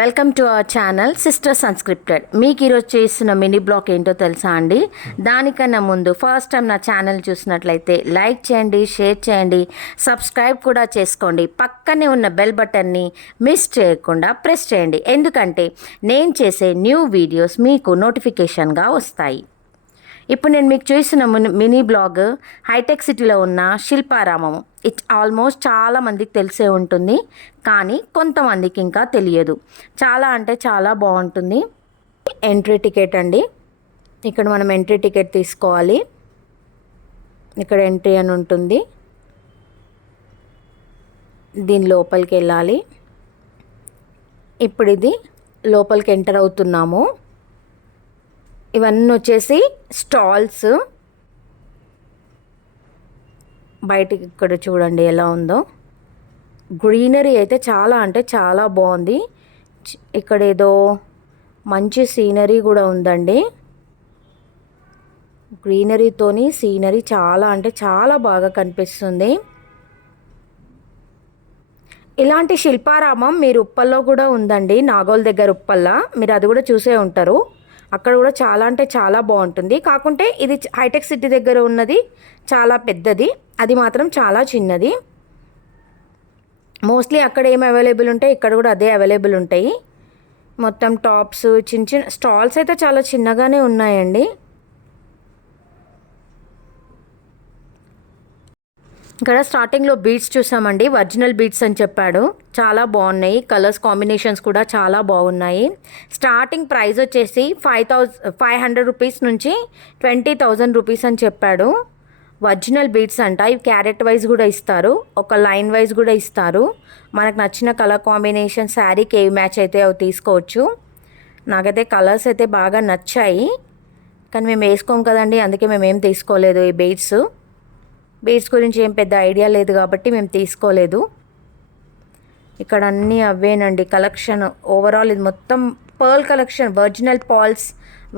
Welcome to our channel sisters unscripted. మీకు ఈరోజు చేస్తున్న మినీ బ్లాగ్ ఏంటో తెలుసా అండి? దానికన్నా ముందు ఫస్ట్ టైం నా ఛానల్ చూసినట్లయితే లైక్ చేయండి, షేర్ చేయండి, సబ్స్క్రైబ్ కూడా చేసుకోండి. పక్కనే ఉన్న బెల్ బటన్ని మిస్ చేయకుండా ప్రెస్ చేయండి, ఎందుకంటే నేను చేసే న్యూ వీడియోస్ మీకు నోటిఫికేషన్గా వస్తాయి. ఇప్పుడు నేను మీకు చూసిన మినీ బ్లాగ్ హైటెక్ సిటీలో ఉన్న శిల్పారామం. ఆల్మోస్ట్ చాలామందికి తెలిసే ఉంటుంది, కానీ కొంతమందికి ఇంకా తెలియదు. చాలా అంటే చాలా బాగుంటుంది. ఎంట్రీ టికెట్ అండి. ఇక్కడ మనం ఎంట్రీ టికెట్ తీసుకోవాలి. ఇక్కడ ఎంట్రీ అని ఉంటుంది. దీని లోపలికి వెళ్ళాలి. ఇప్పుడు ఇది లోపలికి ఎంటర్ అవుతున్నాము. ఇవన్నీ వచ్చేసి స్టాల్స్. బయటికి ఇక్కడ చూడండి ఎలా ఉందో. గ్రీనరీ అయితే చాలా అంటే చాలా బాగుంది. ఇక్కడ ఏదో మంచి సీనరీ కూడా ఉందండి. గ్రీనరీతోని సీనరీ చాలా అంటే చాలా బాగా కనిపిస్తుంది. ఇలాంటి శిల్పారామం మీరు ఉప్పల్లో కూడా ఉందండి, నాగోల్ దగ్గర ఉప్పల్లా. మీరు అది కూడా చూసే ఉంటారు. అక్కడ కూడా చాలా అంటే చాలా బాగుంటుంది. కాకుంటే ఇది హైటెక్ సిటీ దగ్గర ఉన్నది చాలా పెద్దది, అది మాత్రం చాలా చిన్నది. మోస్ట్లీ అక్కడ ఏం అవైలబుల్ ఉంటాయి, ఇక్కడ కూడా అదే అవైలబుల్ ఉంటాయి. మొత్తం టాప్స్, చిన్న చిన్న స్టాల్స్ అయితే చాలా చిన్నగానే ఉన్నాయండి. ఇక్కడ స్టార్టింగ్లో బీడ్స్ చూసామండి. ఒరిజినల్ బీడ్స్ అని చెప్పాడు. చాలా బాగున్నాయి. కలర్స్ కాంబినేషన్స్ కూడా చాలా బాగున్నాయి. స్టార్టింగ్ ప్రైస్ వచ్చేసి 500 రూపీస్ నుంచి 20,000 రూపీస్ అని చెప్పాడు. ఒరిజినల్ బీడ్స్ అంట. ఇవి క్యారెట్ వైజ్ కూడా ఇస్తారు, ఒక లైన్ వైజ్ కూడా ఇస్తారు. మనకు నచ్చిన కలర్ కాంబినేషన్ శారీకి ఏవి మ్యాచ్ అయితే అవి తీసుకోవచ్చు. నాకైతే కలర్స్ అయితే బాగా నచ్చాయి, కానీ మేము వేసుకోం కదండి, అందుకే మేము ఏం తీసుకోలేదు. ఈ బీడ్స్ గురించి ఏం పెద్ద ఐడియా లేదు కాబట్టి మేము తీసుకోలేదు. ఇక్కడ అన్నీ అవేనండి కలెక్షన్. ఓవరాల్ ఇది మొత్తం pearl collection. Original pearls,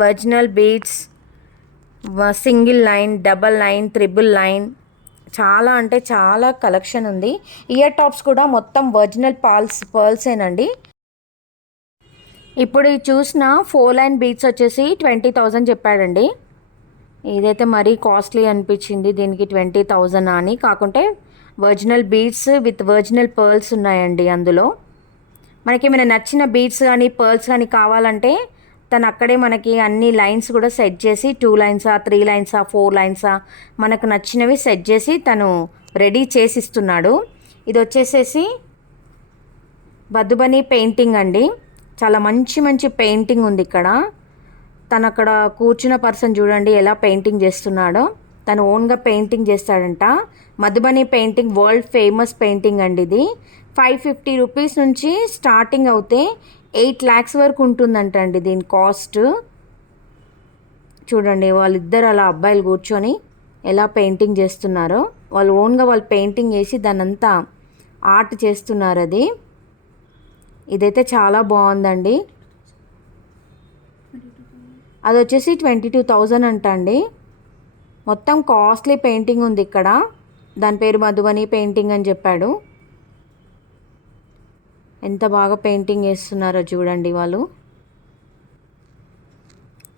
original beads, single line, double line, triple line, చాలా అంటే చాలా కలెక్షన్ ఉంది. ఇయర్ టాప్స్ కూడా మొత్తం ఒరిజినల్ పర్ల్సేనండి. ఇప్పుడు చూసిన 4 లైన్ బీడ్స్ వచ్చేసి 20,000 చెప్పాడండి. ఇదైతే మరీ కాస్ట్లీ అనిపించింది, దీనికి 20,000 అని. కాకుంటే original beads with original pearls ఉన్నాయండి అందులో. మనకి ఏమైనా నచ్చిన బీడ్స్ కానీ పర్ల్స్ కానీ కావాలంటే తను అక్కడే మనకి అన్ని లైన్స్ కూడా సెట్ చేసి 2 లైన్సా, 3 లైన్సా, 4 లైన్సా మనకు నచ్చినవి సెట్ చేసి తను రెడీ చేసి ఇస్తున్నాడు. ఇది వచ్చేసేసి బద్దుబని పెయింటింగ్ అండి. చాలా మంచి మంచి పెయింటింగ్ ఉంది ఇక్కడ. తను అక్కడ కూర్చున్న పర్సన్ చూడండి ఎలా పెయింటింగ్ చేస్తున్నాడో. తను ఓన్గా పెయింటింగ్ చేస్తాడంట. Madhubani painting world famous painting అండి ఇది. 550 రూపీస్ నుంచి స్టార్టింగ్ అవుతే 8 lakhs వరకు ఉంటుందంట అండి దీని కాస్ట్. చూడండి వాళ్ళిద్దరు అలా అబ్బాయిలు కూర్చొని ఎలా పెయింటింగ్ చేస్తున్నారో. వాళ్ళు ఓన్గా వాళ్ళు పెయింటింగ్ వేసి దానంతా ఆర్ట్ చేస్తున్నారు. ఇదైతే చాలా బాగుందండి. అది వచ్చేసి 22,000 అంట అండి. మొత్తం కాస్ట్లీ పెయింటింగ్ ఉంది ఇక్కడ. దాని పేరు మధుబని పెయింటింగ్ అని చెప్పాడు. ఎంత బాగా పెయింటింగ్ వేస్తున్నారో చూడండి వాళ్ళు.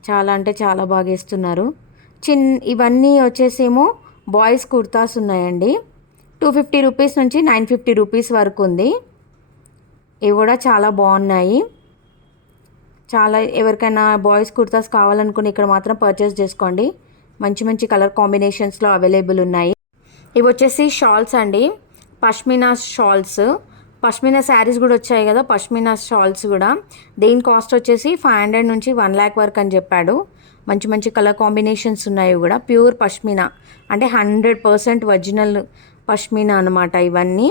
చాలా అంటే చాలా బాగా వేస్తున్నారు. ఇవన్నీ వచ్చేసేమో బాయ్స్ కుర్తాస్ ఉన్నాయండి. 250 రూపీస్ నుంచి 950 రూపీస్ వరకు ఉంది. ఇవి కూడా చాలా బాగున్నాయి. చాలా ఎవరికైనా బాయ్స్ కుర్తాస్ కావాలనుకుని ఇక్కడ మాత్రం పర్చేస్ చేసుకోండి. మంచి మంచి కలర్ కాంబినేషన్స్లో అవైలబుల్ ఉన్నాయి. ఇవి వచ్చేసి షాల్స్ అండి, పష్మినా షాల్స్. పష్మినా శారీస్ కూడా వచ్చాయి కదా, పష్మినా షాల్స్ కూడా. దీని కాస్ట్ వచ్చేసి 500 నుంచి 1 lakh వరకు అని చెప్పాడు. మంచి మంచి కలర్ కాంబినేషన్స్ ఉన్నాయి కూడా. ప్యూర్ పష్మినా అంటే 100% ఒరిజినల్ పష్మినా అనమాట. ఇవన్నీ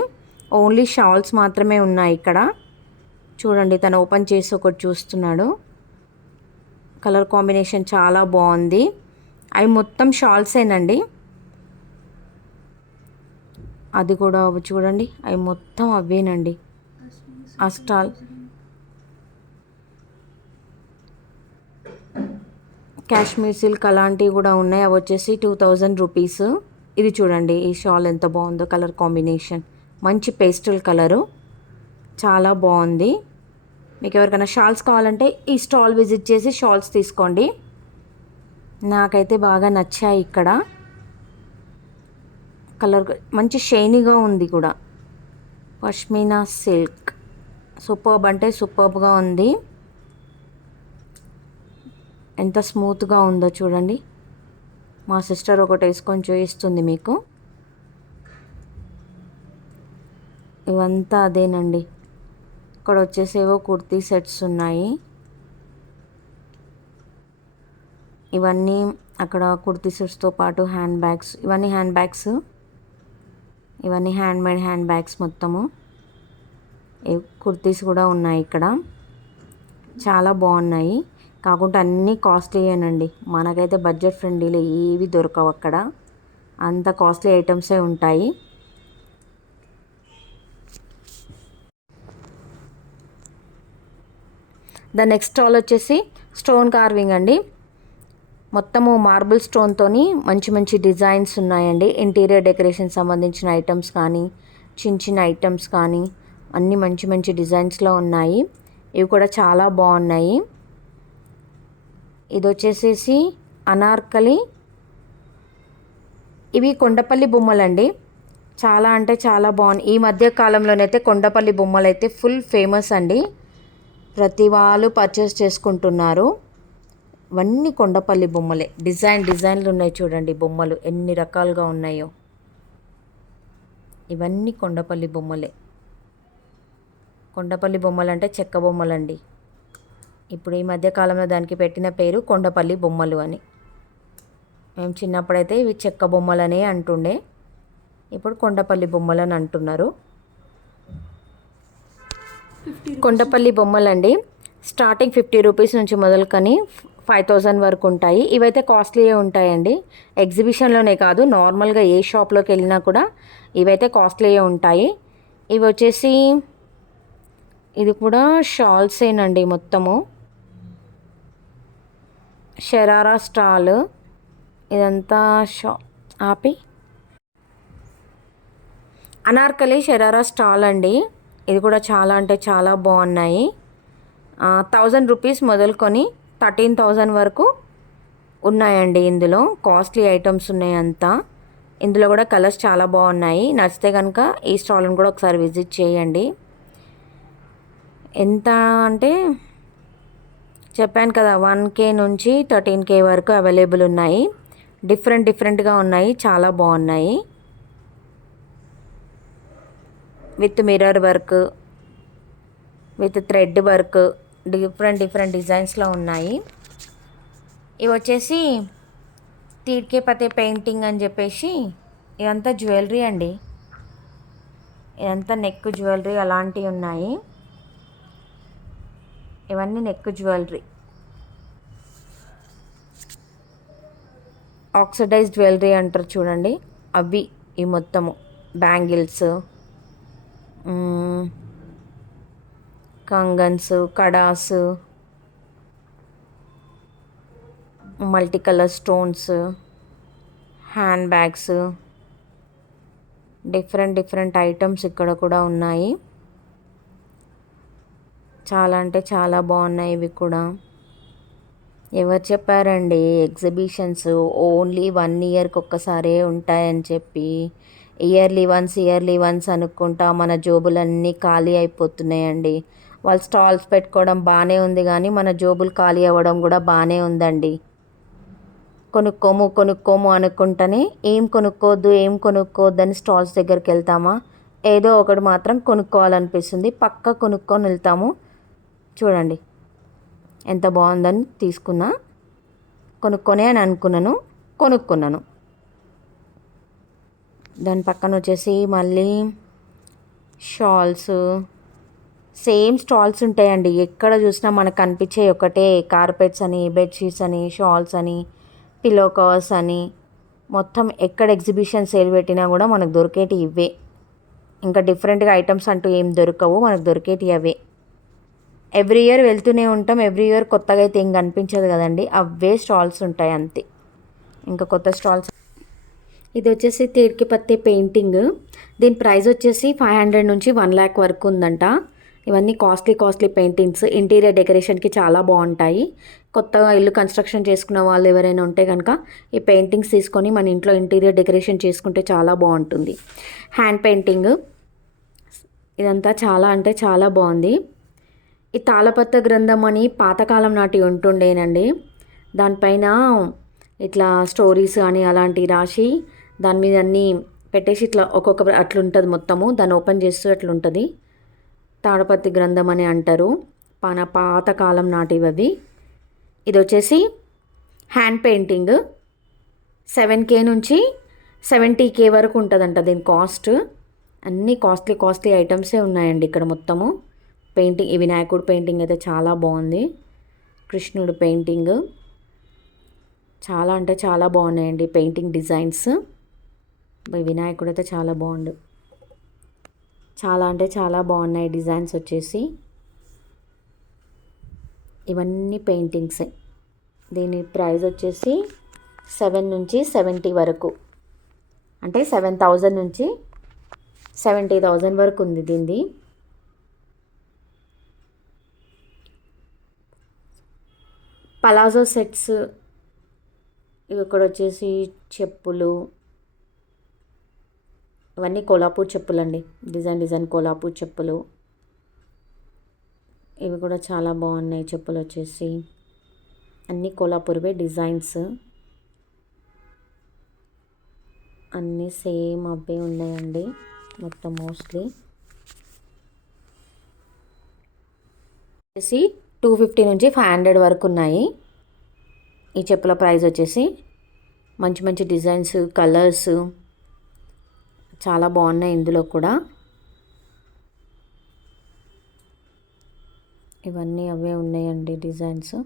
ఓన్లీ షాల్స్ మాత్రమే ఉన్నాయి ఇక్కడ. చూడండి తను ఓపెన్ చేసి ఒకటి చూస్తున్నాడు. కలర్ కాంబినేషన్ చాలా బాగుంది. అవి మొత్తం షాల్సేనండి. అది కూడా చూడండి, అవి మొత్తం అవేనండి. ఆ స్టాల్ కాశ్మీర్ సిల్క్ అలాంటివి కూడా ఉన్నాయి. అవి వచ్చేసి 2,000 రూపీస్. ఇది చూడండి ఈ షాల్ ఎంత బాగుందో. కలర్ కాంబినేషన్ మంచి పేస్టల్ కలరు, చాలా బాగుంది. మీకు ఎవరికైనా షాల్స్ కావాలంటే ఈ స్టాల్ విజిట్ చేసి షాల్స్ తీసుకోండి. నాకైతే బాగా నచ్చాయి. ఇక్కడ కలర్ మంచి షైనీగా ఉంది కూడా. పష్మీనా సిల్క్ సూపర్బ్ అంటే సూపర్బ్గా ఉంది. ఎంత స్మూత్గా ఉందో చూడండి. మా సిస్టర్ ఒకటి వేసుకొని చూపిస్తుంది మీకు. ఇవంతా అదేనండి. ఇక్కడ వచ్చేసేవో కుర్తీ సెట్స్ ఉన్నాయి. ఇవన్నీ అక్కడ కుర్తీ సెట్స్తో పాటు హ్యాండ్ బ్యాగ్స్, ఇవన్నీ హ్యాండ్ బ్యాగ్స్, ఇవన్నీ హ్యాండ్మేడ్ హ్యాండ్ బ్యాగ్స్ మొత్తము. కుర్తీస్ కూడా ఉన్నాయి ఇక్కడ. చాలా బాగున్నాయి. కాకుంటే అన్నీ కాస్ట్లీయేనండి. మనకైతే బడ్జెట్ ఫ్రెండ్లీలో ఏవి దొరకవు అక్కడ. అంత కాస్ట్లీ ఐటమ్సే ఉంటాయి. ద నెక్స్ట్ స్టాల్ వచ్చేసి స్టోన్ కార్వింగ్ అండి. మొత్తము మార్బుల్ స్టోన్తోని మంచి మంచి డిజైన్స్ ఉన్నాయండి. ఇంటీరియర్ డెకరేషన్ సంబంధించిన ఐటమ్స్ కానీ, చిన్న చిన్న ఐటమ్స్ కానీ అన్నీ మంచి మంచి డిజైన్స్లో ఉన్నాయి. ఇవి కూడా చాలా బాగున్నాయి. ఇది వచ్చేసేసి అనార్కలి. ఇవి కొండపల్లి బొమ్మలండి. చాలా అంటే చాలా బాగున్నాయి. ఈ మధ్య కాలంలోనైతే కొండపల్లి బొమ్మలు అయితే ఫుల్ ఫేమస్ అండి. ప్రతి వాళ్ళు పర్చేస్ చేసుకుంటున్నారు. ఇవన్నీ కొండపల్లి బొమ్మలే. డిజైన్లు ఉన్నాయి చూడండి. బొమ్మలు ఎన్ని రకాలుగా ఉన్నాయో. ఇవన్నీ కొండపల్లి బొమ్మలే. కొండపల్లి బొమ్మలు అంటే చెక్క బొమ్మలండి. ఇప్పుడు ఈ మధ్యకాలంలో దానికి పెట్టిన పేరు కొండపల్లి బొమ్మలు అని. మేము చిన్నప్పుడైతే ఇవి చెక్క బొమ్మలనే అంటుండే. ఇప్పుడు కొండపల్లి బొమ్మలు అని అంటున్నారు. కొండపల్లి బొమ్మలండి. స్టార్టింగ్ 50 రూపీస్ నుంచి మొదలుకొని 5000 వరకు ఉంటాయి. ఇవైతే కాస్ట్లీయే ఉంటాయండి. ఎగ్జిబిషన్లోనే కాదు, నార్మల్గా ఏ షాప్లోకి వెళ్ళినా కూడా ఇవైతే కాస్ట్లీయే ఉంటాయి. ఇవి వచ్చేసి ఇది కూడా షాల్సేనండి. మొత్తము షరారా స్టాల్. ఇదంతా ఆపి అనార్కలి షరారా స్టాల్ అండి. ఇది కూడా చాలా అంటే చాలా బాగున్నాయి. 1000 రూపీస్ మొదలుకొని 13,000 వరకు ఉన్నాయండి. ఇందులో కాస్ట్లీ ఐటమ్స్ ఉన్నాయి అంతా. ఇందులో కూడా కలర్స్ చాలా బాగున్నాయి. నచ్చితే కనుక ఈ స్టాల్ని కూడా ఒకసారి విజిట్ చేయండి. ఎంత అంటే చెప్పాను కదా, 1K నుంచి 13K వరకు అవైలబుల్ ఉన్నాయి. డిఫరెంట్గా ఉన్నాయి. చాలా బాగున్నాయి. With mirror work, with thread work, different డిజైన్స్లో ఉన్నాయి. ఇవి వచ్చేసి తీడ్కే పతే పెయింటింగ్ అని చెప్పేసి ఇదంతా జ్యువెలరీ అండి. ఇదంతా నెక్ జ్యువెలరీ అలాంటివి ఉన్నాయి. ఇవన్నీ నెక్ జ్యువెలరీ. ఆక్సిడైజ్ జ్యువెలరీ అంటారు చూడండి, అవి ఈ మొత్తము. బ్యాంగిల్స్, కంగన్స్, కడాస్, multi colour stones, hand bags, different items ఇక్కడ కూడా ఉన్నాయి. చాలా అంటే చాలా బాగున్నాయి ఇవి కూడా. ఎవరు చెప్పారండి ఎగ్జిబిషన్స్ ఓన్లీ 1 ఇయర్కి ఒక్కసారే ఉంటాయని చెప్పి? ఇయర్లీ వన్స్ అనుకుంటా మన జోబులన్నీ ఖాళీ అయిపోతున్నాయండి. వాళ్ళు స్టాల్స్ పెట్టుకోవడం బాగానే ఉంది, కానీ మన జోబులు ఖాళీ అవ్వడం కూడా బాగానే ఉందండి. కొనుక్కోము అనుకుంటేనే ఏం కొనుక్కోవద్దు అని స్టాల్స్ దగ్గరికి వెళ్తామా? ఏదో ఒకటి మాత్రం కొనుక్కోవాలనిపిస్తుంది. పక్కా కొనుక్కొని వెళ్తాము. చూడండి ఎంత బాగుందని తీసుకున్నా. కొనుక్కొనే అని అనుకున్నాను, కొనుక్కున్నాను. దాని పక్కన వచ్చేసి మళ్ళీ షాల్స్, సేమ్ స్టాల్స్ ఉంటాయండి. ఎక్కడ చూసినా మనకు కనిపించే ఒకటే. కార్పెట్స్ అని, బెడ్షీట్స్ అని, షాల్స్ అని, పిల్లో కవర్స్ అని, మొత్తం ఎక్కడ ఎగ్జిబిషన్ సేల్ పెట్టినా కూడా మనకు దొరికేటి ఇవే. ఇంకా డిఫరెంట్గా ఐటమ్స్ అంటూ ఏం దొరకవు, మనకు దొరికేటి అవే. ఎవ్రీ ఇయర్ వెళ్తూనే ఉంటాం. ఎవ్రీ ఇయర్ కొత్తగా అయితే ఏం కనిపించదు కదండి, అవే స్టాల్స్ ఉంటాయి అంతే. ఇంకా కొత్త స్టాల్స్. ఇది వచ్చేసి తీడ్కి పత్తే పెయింటింగ్. దీని ప్రైస్ వచ్చేసి 500 నుంచి 1 lakh వరకు ఉందంట. ఇవన్నీ కాస్ట్లీ కాస్ట్లీ పెయింటింగ్స్ ఇంటీరియర్ డెకరేషన్కి చాలా బాగుంటాయి. కొత్తగా ఇల్లు కన్స్ట్రక్షన్ చేసుకున్న వాళ్ళు ఎవరైనా ఉంటే కనుక ఈ పెయింటింగ్స్ తీసుకొని మన ఇంట్లో ఇంటీరియర్ డెకరేషన్ చేసుకుంటే చాలా బాగుంటుంది. హ్యాండ్ పెయింటింగ్ ఇదంతా చాలా అంటే చాలా బాగుంది. ఈ తాళపత్ర గ్రంథం అని పాతకాలం నాటి ఉంటుండేనండి. దానిపైన ఇట్లా స్టోరీస్ అని అలాంటివి రాసి దాని మీద అన్నీ పెట్టేసి ఇట్లా ఒక్కొక్క అట్లుంటుంది మొత్తము. దాన్ని ఓపెన్ చేస్తూ అట్లుంటుంది. తాళపత్రి గ్రంథం అని అంటారు. పాతకాలం నాటివి అవి. ఇది వచ్చేసి హ్యాండ్ పెయింటింగ్ 7K నుంచి 70K వరకు ఉంటుందంట దీని కాస్ట్. అన్నీ కాస్ట్లీ కాస్ట్లీ ఐటమ్సే ఉన్నాయండి ఇక్కడ మొత్తము. పెయింటింగ్ ఈ వినాయకుడు పెయింటింగ్ అయితే చాలా బాగుంది. కృష్ణుడు పెయింటింగ్ చాలా అంటే చాలా బాగున్నాయండి పెయింటింగ్ డిజైన్స్. వినాయకుడు అయితే చాలా బాగుండు. చాలా అంటే చాలా బాగున్నాయి డిజైన్స్ వచ్చేసి. ఇవన్నీ పెయింటింగ్సే. దీని ప్రైస్ వచ్చేసి 7 నుంచి 70 వరకు, అంటే 7,000 నుంచి 70,000 వరకు ఉంది దీనిది. పలాజో సెట్స్ ఇవి ఇక్కడ వచ్చేసి చెప్పులు. ఇవన్నీ కోలాపూర్ చెప్పులు అండి. డిజైన్ డిజైన్ కోలాపూర్ చెప్పులు. ఇవి కూడా చాలా బాగున్నాయి చెప్పులు వచ్చేసి. అన్నీ కోలాపూర్వే డిజైన్స్. అన్నీ సేమ్ అవే ఉన్నాయండి మొత్తం మోస్ట్లీ. వచ్చేసి 250 నుంచి 500 వరకు ఉన్నాయి ఈ చెప్పుల ప్రైస్ వచ్చేసి. మంచి మంచి డిజైన్స్, కలర్స్ చాలా బాగున్నాయి ఇందులో కూడా. ఇవన్నీ అవే ఉన్నాయండి డిజైన్స్.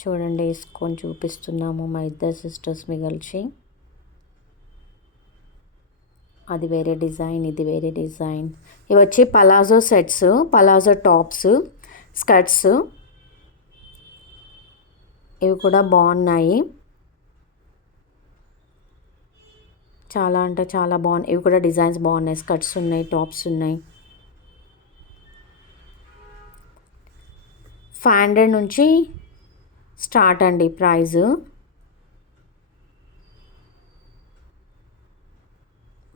చూడండి వేసుకొని చూపిస్తున్నాము మా ఇద్దరు సిస్టర్స్ని కలిసి. అది వేరే డిజైన్, ఇది వేరే డిజైన్. ఇవి వచ్చి palazzo sets, palazzo tops, skirts. ఇవి కూడా బాగున్నాయి. చాలా అంటే చాలా బాగున్నాయి. ఇవి కూడా డిజైన్స్ బాగున్నాయి. స్కర్ట్స్ ఉన్నాయి, టాప్స్ ఉన్నాయి. 500 నుంచి స్టార్ట్ అండి price.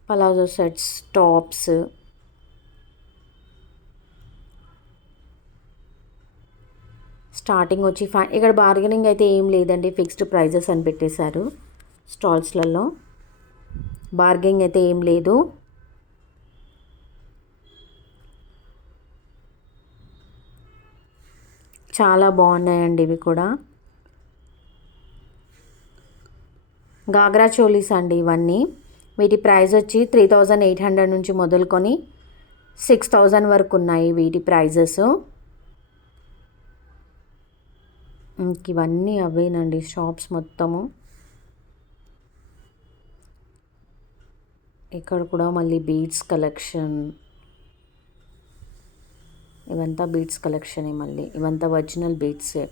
Palazzo sets, tops. Starting వచ్చి ఇక్కడ బార్గెనింగ్ అయితే ఏం లేదండి. ఫిక్స్డ్ ప్రైజెస్ అని పెట్టేశారు స్టాల్స్లలో. బార్గెనింగ్ అయితే ఏం లేదు. చాలా బాగున్నాయండి ఇవి కూడా. గాగ్రా చోలీస్ అండి ఇవన్నీ. వీటి ప్రైస్ వచ్చి 3,800 నుంచి మొదలుకొని 6,000 వరకు ఉన్నాయి వీటి ప్రైజెస్. ఇవన్నీ అవేనండి షాప్స్ మొత్తము. ఇక్కడ కూడా మళ్ళీ బీడ్స్ కలెక్షన్. ఇవంతా బీడ్స్ కలెక్షనే. మళ్ళీ ఇవంతా ఒరిజినల్ బీడ్సే.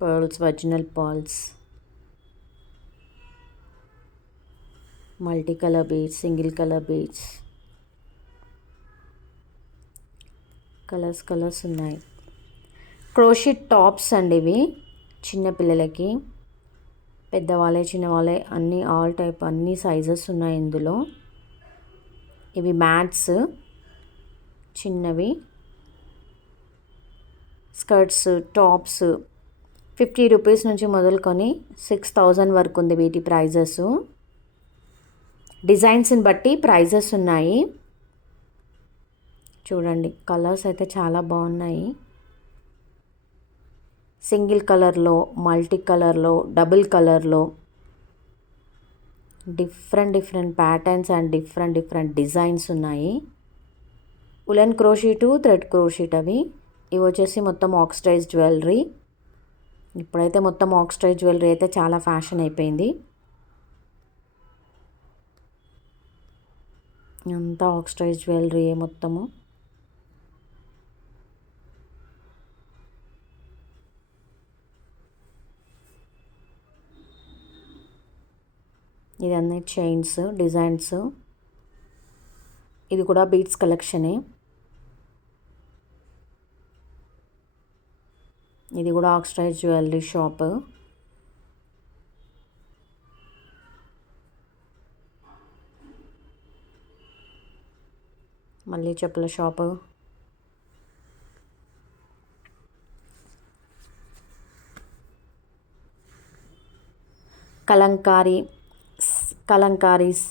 Pearls, original pearls, multi colour beads, single colour beads. Colours colours ఉన్నాయి. క్రోషిట్ టాప్స్ అండి ఇవి. చిన్నపిల్లలకి, పెద్దవాళ్ళే, చిన్నవాళ్ళే అన్నీ ఆల్ టైప్ అన్ని సైజెస్ ఉన్నాయి ఇందులో. ఇవి మ్యాట్స్ చిన్నవి. స్కర్ట్స్, టాప్స్ 50 రూపీస్ నుంచి మొదలుకొని 6,000 వరకు ఉంది వీటి ప్రైజెస్. డిజైన్స్ని బట్టి ప్రైజెస్ ఉన్నాయి. చూడండి కలర్స్ అయితే చాలా బాగున్నాయి. సింగిల్ కలర్లో, మల్టీ కలర్లో, డబుల్ కలర్లో, different different patterns and different different designs ఉన్నాయి. ఉలెన్ క్రోషీటు, థ్రెడ్ క్రోషీట్ అవి. ఇవి వచ్చేసి మొత్తం ఆక్సిడైజ్ జ్యువెలరీ. ఇప్పుడైతే మొత్తం ఆక్సిడైజ్ జ్యువెలరీ అయితే చాలా ఫ్యాషన్ అయిపోయింది. అంతా ఆక్సిడైజ్ జ్యువెలరీ మొత్తము. ఇదన్నీ చైన్స్ డిజైన్స్. ఇది కూడా బీడ్స్ కలెక్షనే. ఇది కూడా ఆక్స్టైజ్ జ్యువెలరీ షాప్. మళ్ళీ చెప్పుల shop. Kalamkaris,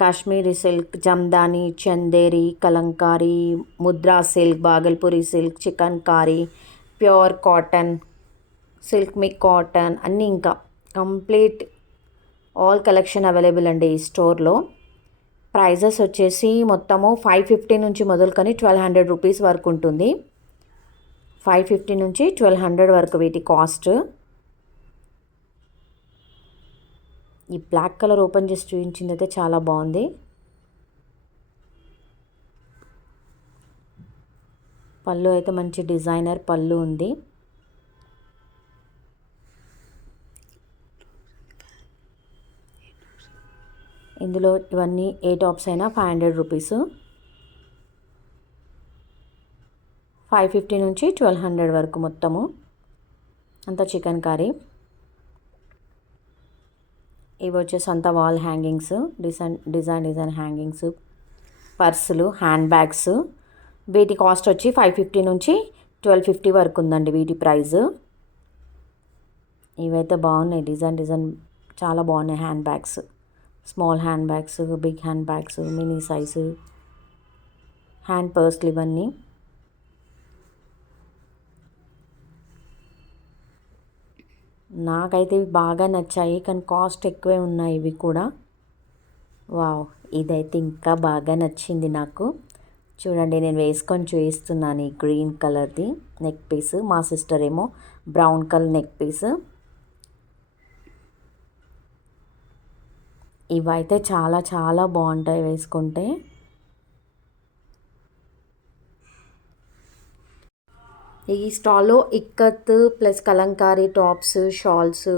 Kashmiri silk, Jamdani, Chanderi, kalamkari, Mudra silk, Bhagalpuri silk, chikankari, pure cotton, silk mix cotton అన్నీ ఇంకా కంప్లీట్ ఆల్ కలెక్షన్ అవైలబుల్ అండి ఈ స్టోర్లో. ప్రైజెస్ వచ్చేసి మొత్తము 550 నుంచి మొదలుకొని 1200 రూపీస్ వరకు ఉంటుంది. 550 నుంచి 1200 వరకు వీటి కాస్ట్. ఈ బ్లాక్ కలర్ ఓపెన్ చేసి చూపించింది అయితే చాలా బాగుంది. పళ్ళు అయితే మంచి డిజైనర్ పళ్ళు ఉంది. ఇందులో ఇవన్నీ ఏ టాప్స్ అయినా 500 రూపీస్. 550 నుంచి 1200 వరకు మొత్తము అంతా చికెన్ కర్రీ. ఇవి వచ్చేసి అంతా వాల్ హ్యాంగింగ్స్, డిజైన్ హ్యాంగింగ్స్, పర్సులు, హ్యాండ్ బ్యాగ్స్. వీటి కాస్ట్ వచ్చి 550 నుంచి 1250 వరకు ఉందండి వీటి ప్రైస్. ఇవైతే బాగున్నాయి, డిజైన్ చాలా బాగున్నాయి. Hand bags, small hand bags, big hand bags, mini size hand పర్స్లు ఇవన్నీ. నాకైతే ఇవి బాగా నచ్చాయి, కానీ కాస్ట్ ఎక్కువే ఉన్నాయి ఇవి కూడా. వావ్, ఇదైతే ఇంకా బాగా నచ్చింది నాకు. చూడండి, నేను వేసుకొని చూపిస్తున్నాను. ఈ గ్రీన్ కలర్ది నెక్ పీస్, మా సిస్టర్ ఏమో బ్రౌన్ కలర్ నెక్ పీస్. ఇవైతే చాలా చాలా బాగుంటాయి వేసుకుంటే. ఈ స్టాల్లో ikat plus kalamkari tops, shawls,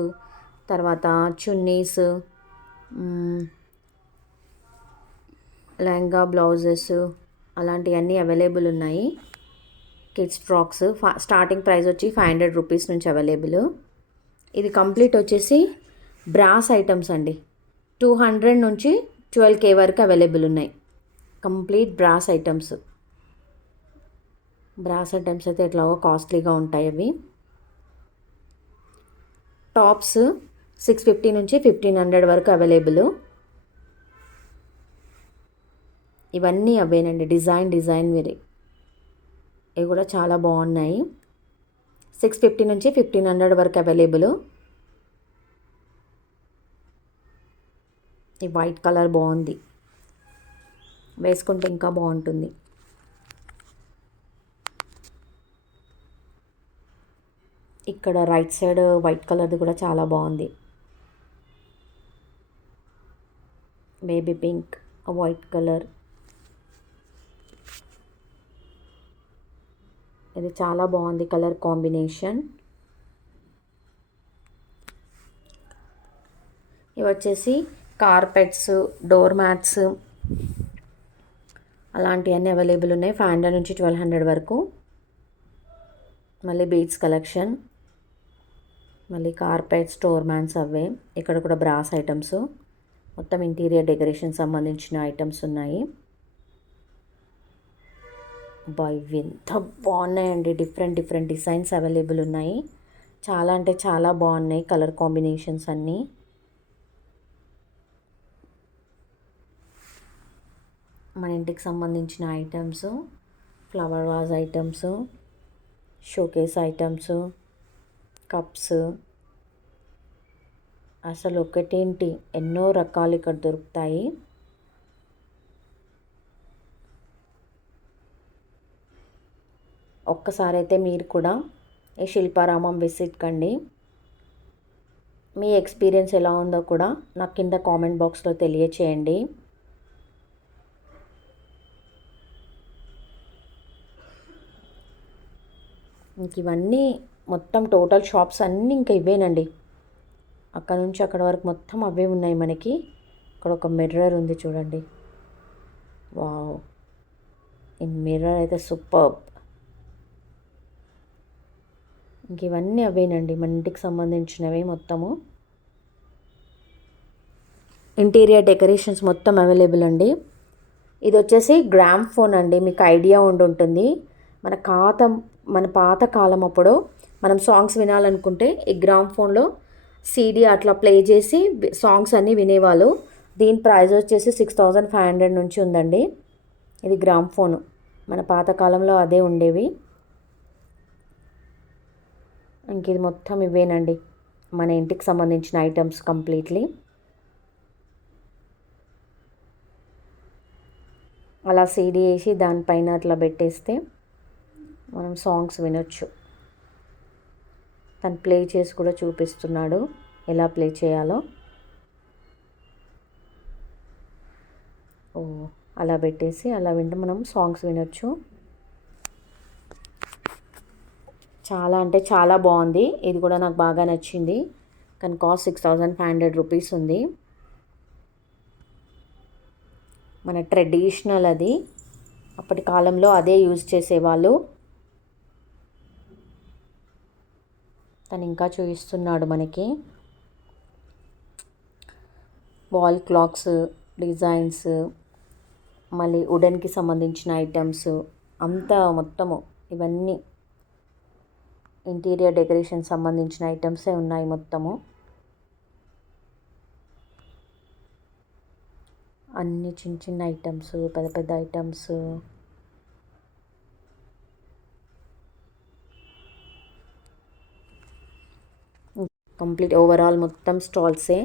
తర్వాత చున్నీస్, లెహంగా బ్లౌజెస్ అలాంటివన్నీ అవైలబుల్ ఉన్నాయి. కిడ్స్ ఫ్రాక్స్ స్టార్టింగ్ ప్రైస్ వచ్చి 500 రూపీస్ నుంచి అవైలబుల్. ఇది కంప్లీట్ వచ్చేసి బ్రాస్ ఐటమ్స్ అండి. 200 నుంచి 12K వరకు అవైలబుల్ ఉన్నాయి. Complete brass items. Brass items అయితే ఎట్లాగో కాస్ట్లీగా ఉంటాయి అవి. టాప్స్ 650 నుంచి 1500 వరకు అవైలబుల్. ఇవన్నీ అవేనండి, డిజైన్ వేరే. ఇవి కూడా చాలా బాగున్నాయి. 650 నుంచి 1500 వరకు అవైలబుల్. ఈ వైట్ కలర్ బాగుంది, వేసుకుంటే ఇంకా బాగుంటుంది. ఇక్కడ రైట్ సైడ్ వైట్ కలర్ది కూడా చాలా బాగుంది. Baby pink, white colour. ఇది చాలా బాగుంది కలర్ కాంబినేషన్. ఇవి వచ్చేసి కార్పెట్స్, డోర్ మ్యాట్స్ అలాంటివన్నీ అవైలబుల్ ఉన్నాయి. 500 నుంచి 1200 వరకు. మళ్ళీ బీడ్స్ కలెక్షన్, మళ్ళీ కార్పెట్స్, డోర్ మ్యాట్స్ అవే. ఇక్కడ కూడా బ్రాస్ ఐటమ్స్, మొత్తం ఇంటీరియర్ డెకరేషన్ సంబంధించిన ఐటమ్స్ ఉన్నాయి. ఇవి ఎంత బాగున్నాయండి, డిఫరెంట్ డిజైన్స్ అవైలబుల్ ఉన్నాయి. చాలా అంటే చాలా బాగున్నాయి కలర్ కాంబినేషన్స్ అన్నీ. మన ఇంటికి సంబంధించిన items, flower vase items, showcase items, cups, అసలు ఒకటేంటి ఎన్నో రకాలు ఇక్కడ దొరుకుతాయి. ఒక్కసారి అయితే మీరు కూడా ఈ శిల్పారామం విజిట్ కండి. మీ ఎక్స్పీరియన్స్ ఎలా ఉందో కూడా నాకు కింద కామెంట్ బాక్స్లో తెలియచేయండి. ఇంక ఇవన్నీ మొత్తం టోటల్ షాప్స్ అన్నీ ఇంకా ఇవేనండి. అక్కడ నుంచి అక్కడ వరకు మొత్తం అవే ఉన్నాయి మనకి. ఇక్కడ ఒక మిర్రర్ ఉంది చూడండి. వావ్, ఈ మిర్రర్ అయితే సూపర్. ఇంక ఇవన్నీ అవేనండి, మన ఇంటికి సంబంధించినవి మొత్తము. ఇంటీరియర్ డెకరేషన్స్ మొత్తం అవైలబుల్ అండి. ఇది వచ్చేసి గ్రామ్ ఫోన్ అండి, మీకు ఐడియా ఉంటుంది. మన పాత కాలం అప్పుడు మనం సాంగ్స్ వినాలనుకుంటే ఈ గ్రామ్ ఫోన్లో సీడీ అట్లా ప్లే చేసి సాంగ్స్ అన్నీ వినేవాళ్ళు. దీని ప్రైస్ వచ్చేసి 6500 నుంచి ఉందండి. ఇది గ్రామ్ ఫోను, మన పాత కాలంలో అదే ఉండేవి. ఇంక ఇది మొత్తం ఇవేనండి, మన ఇంటికి సంబంధించిన ఐటమ్స్ కంప్లీట్లీ. అలా సీడీ వేసి దానిపైన అట్లా పెట్టేస్తే మనం సాంగ్స్ వినొచ్చు. తను ప్లే చేసి కూడా చూపిస్తున్నాడు ఎలా ప్లే చేయాలో. అలా పెట్టేసి అలా వింటే మనం సాంగ్స్ వినొచ్చు. చాలా అంటే చాలా బాగుంది. ఇది కూడా నాకు బాగా నచ్చింది. కానీ కాస్ట్ 6500 రూపీస్ ఉంది. మన ట్రెడిషనల్ అది, అప్పటి కాలంలో అదే యూజ్ చేసేవాళ్ళు. తను ఇంకా చూపిస్తున్నాడు మనకి వాల్ క్లాక్స్, డిజైన్స్, మళ్ళీ వుడెన్కి సంబంధించిన ఐటమ్స్ అంతా మొత్తము ఇవన్నీ ఇంటీరియర్ డెకరేషన్ సంబంధించిన ఐటమ్సే ఉన్నాయి మొత్తము. అన్ని చిన్న చిన్న ఐటమ్స్, పెద్ద పెద్ద ఐటమ్స్. కంప్లీట్ ఓవరాల్ మొత్తం స్టాల్సే.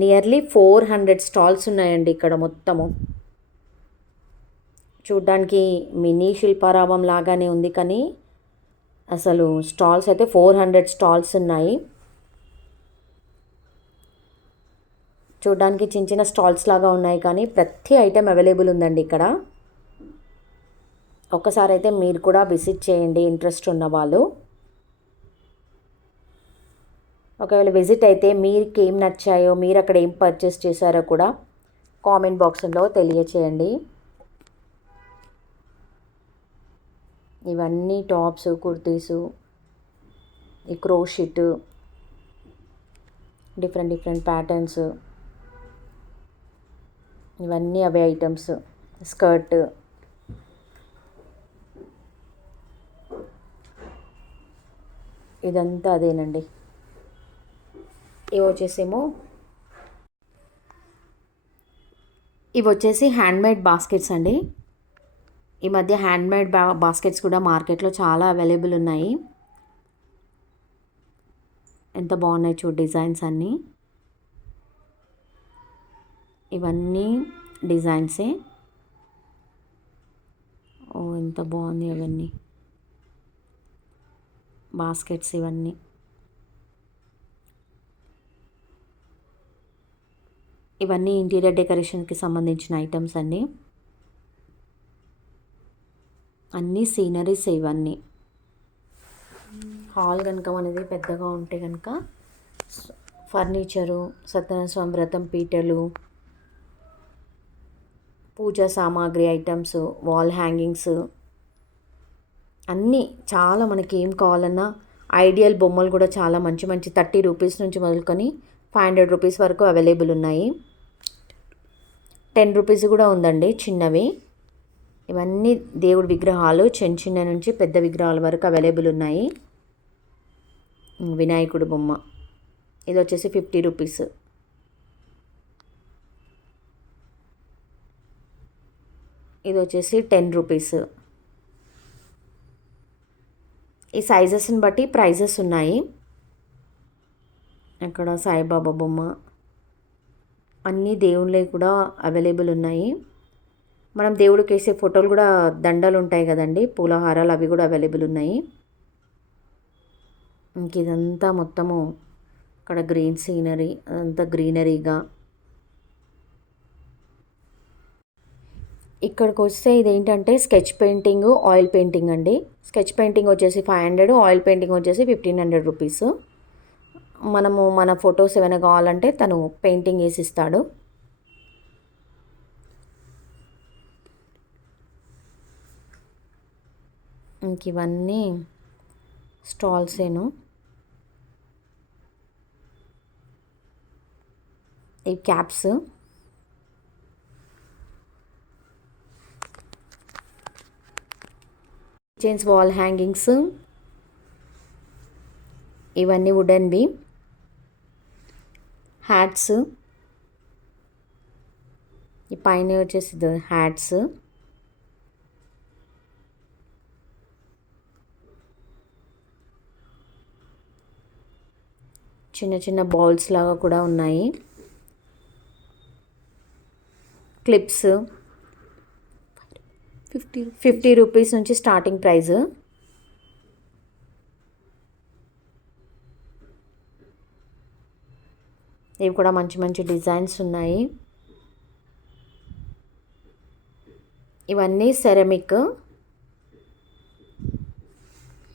నియర్లీ 400 స్టాల్స్ ఉన్నాయండి ఇక్కడ మొత్తము. చూడ్డానికి మినీ శిల్పారామం లాగానే ఉంది, కానీ అసలు స్టాల్స్ అయితే 400 స్టాల్స్ ఉన్నాయి. చూడ్డానికి చిన్న చిన్న స్టాల్స్ లాగా ఉన్నాయి, కానీ ప్రతి ఐటెం అవైలబుల్ ఉందండి ఇక్కడ. ఒక్కసారి అయితే మీరు కూడా విజిట్ చేయండి ఇంట్రెస్ట్ ఉన్న వాళ్ళు. ఒకవేళ విజిట్ అయితే మీకు ఏం నచ్చాయో, మీరు అక్కడ ఏం పర్చేస్ చేశారో కూడా కామెంట్ బాక్స్లో తెలియచేయండి. ఇవన్నీ టాప్స్, కుర్తీసు, ఈ క్రోషిట్, డిఫరెంట్ ప్యాటర్న్స్, ఇవన్నీ అవే ఐటమ్స్. స్కర్ట్, ఇదంతా అదేనండి. ఇవి వచ్చేసి హ్యాండ్మేడ్ బాస్కెట్స్ అండి. ఈ మధ్య హ్యాండ్మేడ్ బాస్కెట్స్ కూడా మార్కెట్లో చాలా అవైలబుల్ ఉన్నాయి. ఎంత బాగున్నాయి చూడు డిజైన్స్ అన్నీ. ఇవన్నీ డిజైన్సే. ఎంత బాగుంది అవన్నీ బాస్కెట్స్. ఇవన్నీ ఇంటీరియర్ డెకరేషన్కి సంబంధించిన ఐటమ్స్ అండి. అన్నీ సీనరీస్ ఇవన్నీ. హాల్ కనుక మనది పెద్దగా ఉంటే కనుక ఫర్నిచరు, సత్యనారాయణ స్వామి వ్రతం పీటలు, పూజా సామాగ్రి ఐటమ్స్, వాల్ హ్యాంగింగ్స్ అన్నీ చాలా మనకి ఏం కావాలన్నా. ఐడియల్ బొమ్మలు కూడా చాలా మంచి 30 రూపీస్ నుంచి మొదలుకొని 500 రూపీస్ వరకు అవైలబుల్ ఉన్నాయి. 10 రూపీస్ కూడా ఉందండి చిన్నవి. ఇవన్నీ దేవుడి విగ్రహాలు, చిన్న నుంచి పెద్ద విగ్రహాల వరకు అవైలబుల్ ఉన్నాయి. వినాయకుడు బొమ్మ ఇది వచ్చేసి 50 రూపీస్. ఇది వచ్చేసి 10 రూపీస్. ఈ సైజెస్ని బట్టి ప్రైజెస్ ఉన్నాయి. అక్కడ సాయిబాబా బొమ్మ, అన్నీ దేవుళ్ళవి కూడా అవైలబుల్ ఉన్నాయి. మనం దేవుడికి వేసే ఫోటోలు కూడా, దండలు ఉంటాయి కదండి, పూలహారాలు, అవి కూడా అవైలబుల్ ఉన్నాయి. ఇంక ఇదంతా మొత్తము అక్కడ గ్రీన్ సీనరీ, అదంతా గ్రీనరీగా. ఇక్కడికి వస్తే ఇదేంటంటే స్కెచ్ పెయింటింగ్, ఆయిల్ పెయింటింగ్ అండి. స్కెచ్ పెయింటింగ్ వచ్చేసి 500, ఆయిల్ పెయింటింగ్ వచ్చేసి 1500 రూపీస్. మనము మన ఫొటోస్ ఏమైనా కావాలంటే తను పెయింటింగ్ వేసి ఇస్తాడు. ఇంక ఇవన్నీ స్టాల్సేను. ఈ క్యాప్స్, చైన్స్, వాల్ హ్యాంగింగ్స్, ఇవన్నీ వుడెన్వి. హ్యాట్స్, ఈ పైన వచ్చేసి హ్యాట్స్. చిన్న చిన్న బౌల్స్ లాగా కూడా ఉన్నాయి. క్లిప్స్ 50 రూపీస్ నుంచి స్టార్టింగ్ ప్రైస్. ఇవి కూడా మంచి మంచి డిజైన్స్ ఉన్నాయి. ఇవన్నీ సెరమిక్.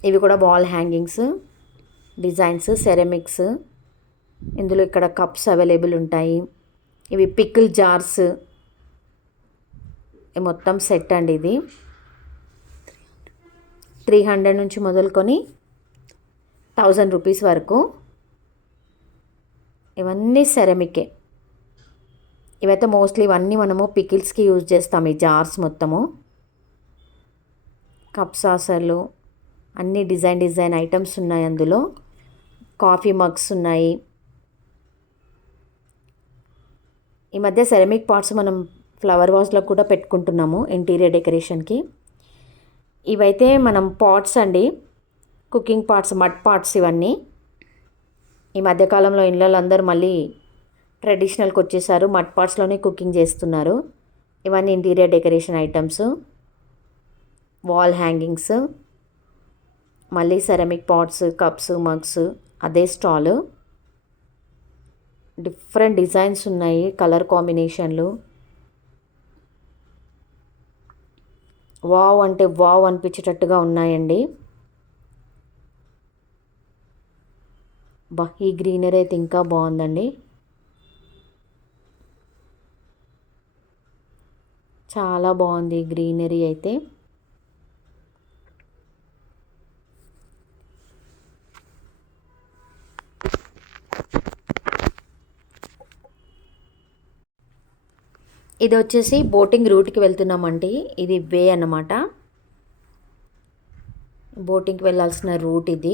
ఇవి కూడా వాల్ హ్యాంగింగ్స్, డిజైన్స్, సెరమిక్స్. ఇందులో ఇక్కడ కప్స్ అవైలబుల్ ఉంటాయి. ఇవి పికిల్ జార్స్, మొత్తం సెట్ అండి. ఇది 300 నుంచి మొదలుకొని 1000 రూపీస్ వరకు. ఇవన్నీ సెరమికే. ఇవైతే మోస్ట్లీ ఇవన్నీ మనము పికిల్స్కి యూజ్ చేస్తాం. ఈ జార్స్ మొత్తము. కప్ సాసర్లు, అన్ని డిజైన్ ఐటమ్స్ ఉన్నాయి అందులో. కాఫీ మగ్స్ ఉన్నాయి. ఈ మధ్య సెరమిక్ పాట్స్ మనం ఫ్లవర్ వాజ్లో కూడా పెట్టుకుంటున్నాము ఇంటీరియర్ డెకరేషన్కి. ఇవైతే మనం పాట్స్ అండి, కుకింగ్ పాట్స్, మడ్ పాట్స్. ఇవన్నీ ఈ మధ్యకాలంలో ఇళ్ళలో అందరూ మళ్ళీ ట్రెడిషనల్కి వచ్చేసారు. మడ్ పాట్స్లోనే కుకింగ్ చేస్తున్నారు. ఇవన్నీ interior decoration items. Wall hangings, మళ్ళీ సెరమిక్ పాట్స్, కప్స్, మగ్స్. అదే స్టాల్. డిఫరెంట్ డిజైన్స్ ఉన్నాయి, కలర్ కాంబినేషన్లు. వావ్ అంటే వావ్ అనిపించేటట్టుగా ఉన్నాయండి. ఈ గ్రీనరీ అయితే ఇంకా బాగుందండి. చాలా బాగుంది ఈ గ్రీనరీ అయితే. ఇది వచ్చేసి బోటింగ్ రూట్కి వెళ్తున్నామండి. ఇది వే అన్నమాట. బోటింగ్కి వెళ్ళాల్సిన రూట్ ఇది.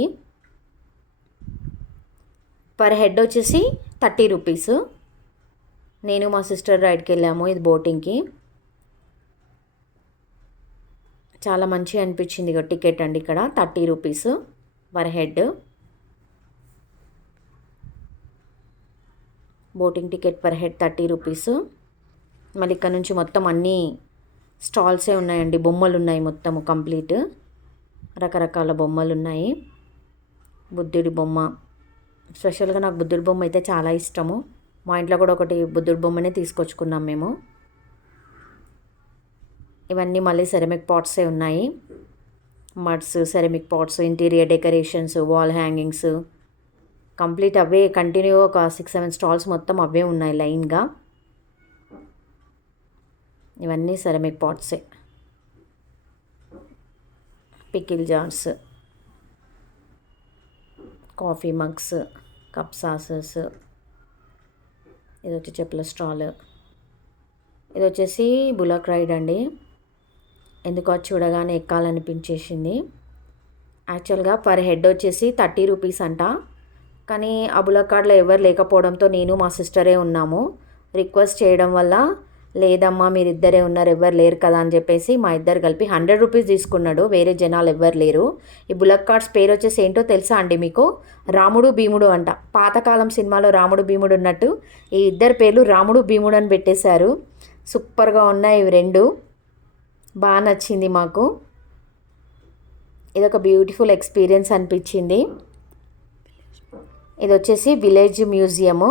పర్ హెడ్ వచ్చేసి 30 రూపీస్. నేను మా సిస్టర్ రైడ్కి వెళ్ళాము ఇది బోటింగ్కి. చాలా మంచిగా అనిపించింది. ఇక టికెట్ అండి ఇక్కడ 30 rupees per head. Boating ticket per head 30 rupees. మళ్ళీ ఇక్కడ నుంచి మొత్తం అన్నీ స్టాల్సే ఉన్నాయండి. బొమ్మలు ఉన్నాయి మొత్తము కంప్లీట్. రకరకాల బొమ్మలు ఉన్నాయి. బుద్ధుడి బొమ్మ, స్పెషల్గా నాకు బుద్ధుడి బొమ్మ అయితే చాలా ఇష్టము. మా ఇంట్లో కూడా ఒకటి బుద్ధుడి బొమ్మనే తీసుకొచ్చుకున్నాం మేము. ఇవన్నీ మళ్ళీ సెరమిక్ పాట్సే ఉన్నాయి. మడ్స్, ceramic pots, interior decorations, wall hangings, complete అవే కంటిన్యూ ఒక 6-7 స్టాల్స్ మొత్తం అవే ఉన్నాయి లైన్గా. ఇవన్నీ సెరమిక్ పాట్సే. Pickle jars, coffee mugs, cup సాసెస్. ఇది వచ్చి చెప్పుల స్టాల్. ఇది వచ్చేసి బులక్ రైడ్ అండి. ఎందుకో చూడగానే ఎక్కాలనిపించేసింది. యాక్చువల్గా పర్ హెడ్ వచ్చేసి 30 రూపీస్ అంట. కానీ ఆ బులక్ కార్డ్లో ఎవరు లేకపోవడంతో నేను మా సిస్టరే ఉన్నాము. రిక్వెస్ట్ చేయడం వల్ల లేదమ్మా మీరిద్దరే ఉన్నారు, ఎవ్వరు లేరు కదా అని చెప్పేసి మా ఇద్దరు కలిపి 100 రూపీస్ తీసుకున్నాడు. వేరే జనాలు ఎవ్వరు లేరు. ఈ బులక్ కార్డ్స్ పేరు వచ్చేసి ఏంటో తెలుసా అండి మీకు? రాముడు భీముడు అంట. పాతకాలం సినిమాలో రాముడు భీముడు ఉన్నట్టు ఈ ఇద్దరు పేర్లు రాముడు భీముడు అని పెట్టేశారు. సూపర్గా ఉన్నాయి ఇవి రెండు. బాగా నచ్చింది మాకు. ఇదొక బ్యూటిఫుల్ ఎక్స్పీరియన్స్ అనిపించింది. ఇది వచ్చేసి విలేజ్ మ్యూజియము.